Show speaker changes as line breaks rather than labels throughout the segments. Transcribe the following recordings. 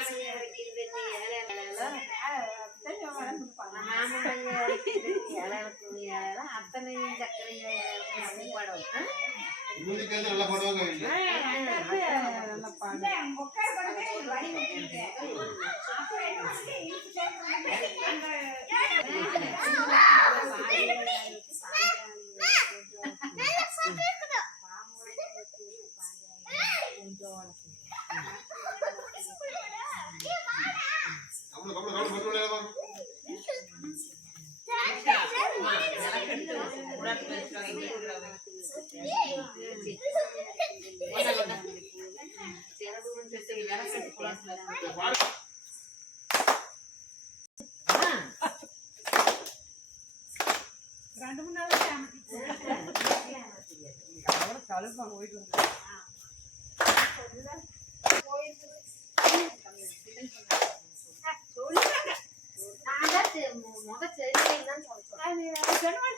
அத்தனையும்
நல்லா రెండు మూడు నెలలు చాలా పోయింది మొదటి చదివి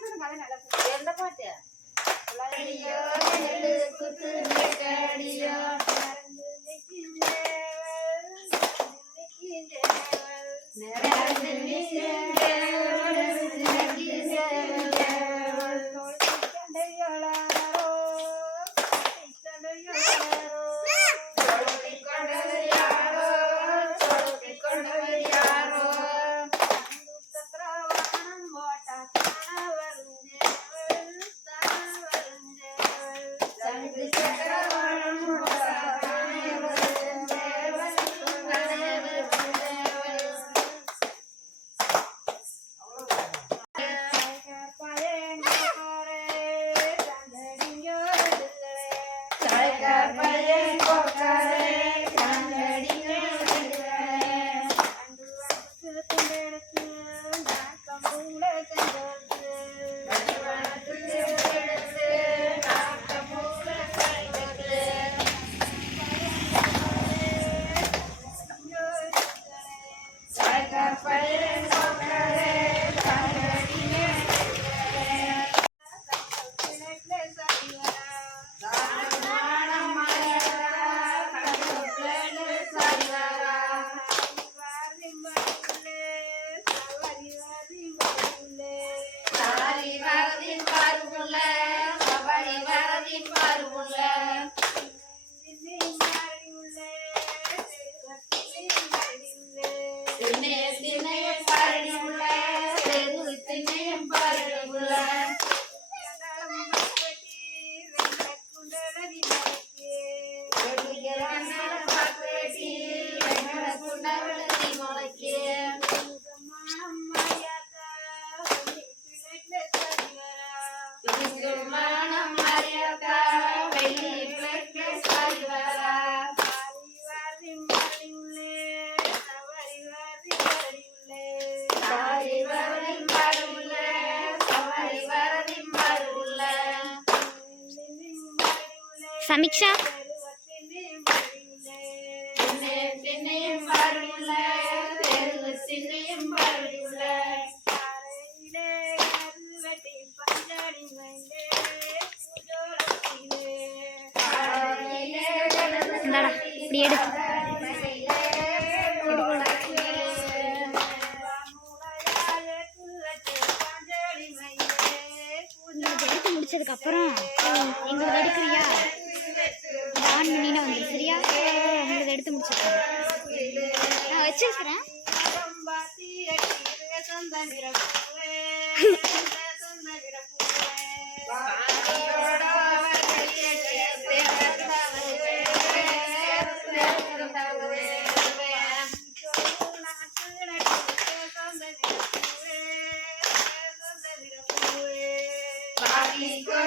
எடுத்து
நான் கம்புல செஞ்சோம்
சமீக்ஷா. இந்தாடா இப்படி எடு. முடிச்சதுக்கு அப்புறம் எங்களுக்கு எடுக்கிறியா உங்களுக்கு நான் வச்சிருக்கிறேன்
Thank you.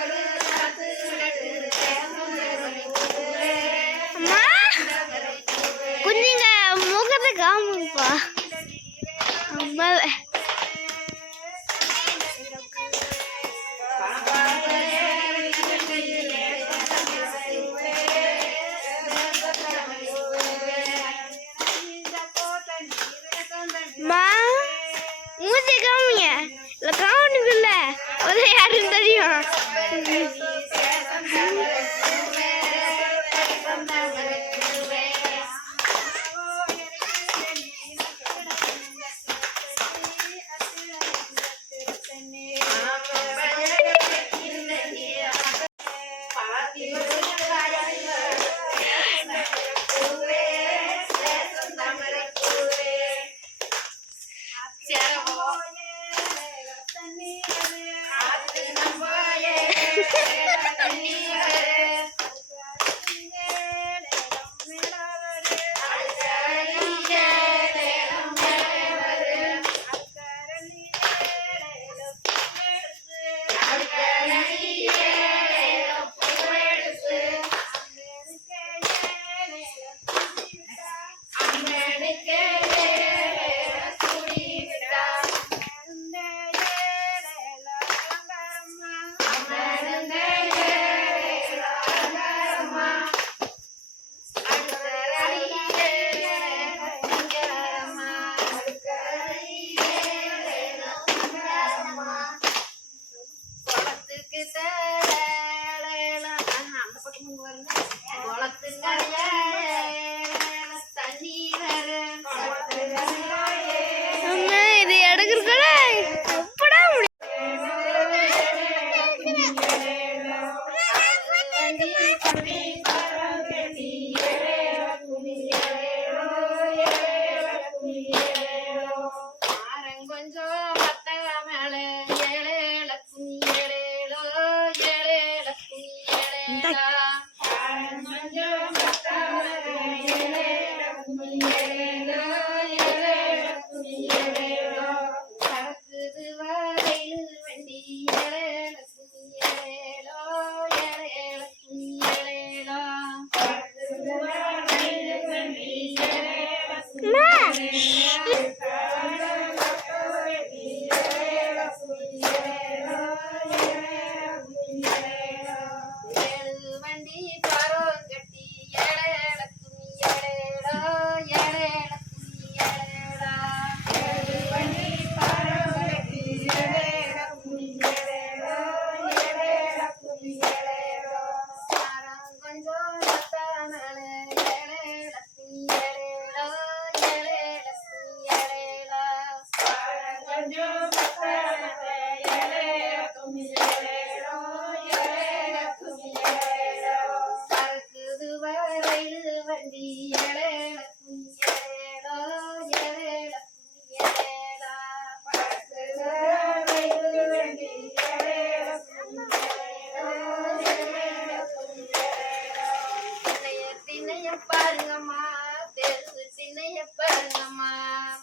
Yeah.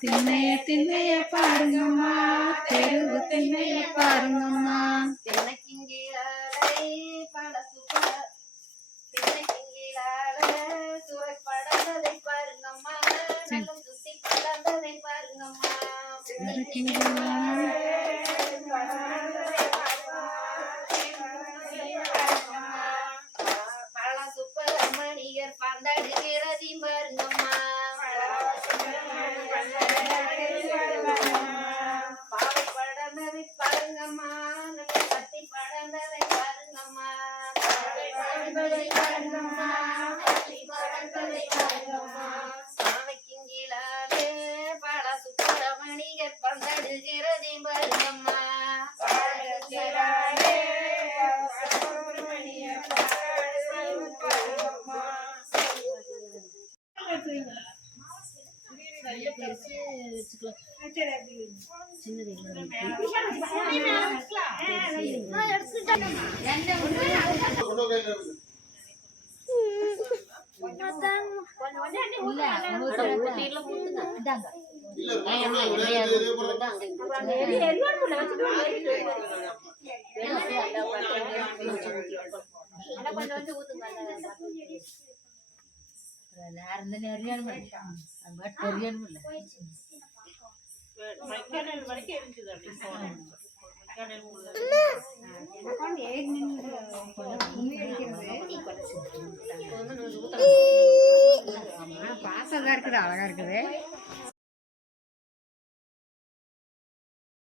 திண்ணைய திண்ணைய பாருங்கம்மா.
தெருவு திண்ணைய பாருங்கம்மா.
திண்ணைக்கிங்கிலாலை பழசு திண்ணைக்கிங்கிலால சுவை படர்ந்ததை பாருங்கம்மா. சுத்தி படர்ந்ததை பாருங்கம்மா. கொஞ்சம்
வந்து ஊத்துங்க நேரம் நேரம் இல்லை மெக்கானல்
வரைக்கும் இருக்குது அழகா இருக்குது.